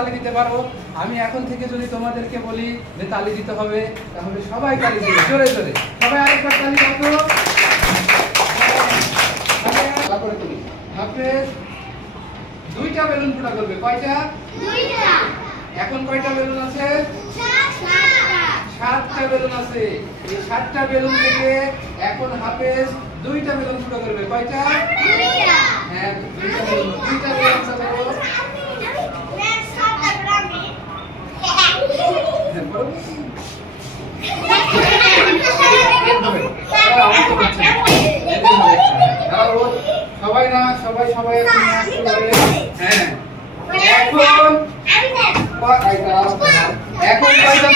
তালি দিতে পারো। আমি এখন থেকে যদি তোমাদেরকে বলি যে তালি দিতে হবে, তাহলে সবাই তালি দিবে জোরে জোরে। সবাই আরেকবার তালি দাও। তারপরে তুমি হাফেজ দুইটা বেলুন ফোটা করবে। কয়টা? দুইটা। এখন কয়টা বেলুন আছে? সাতটা বেলুন আছে। এই 7টা বেলুন থেকে এখন হাফেজ দুইটা বেলুন ফুটা করবে। কয়টা? দুইটা। হ্যাঁ, দুইটা বেলুন চালাবো। সবাই না, সবাই হ্যাঁ, এখন কয়টা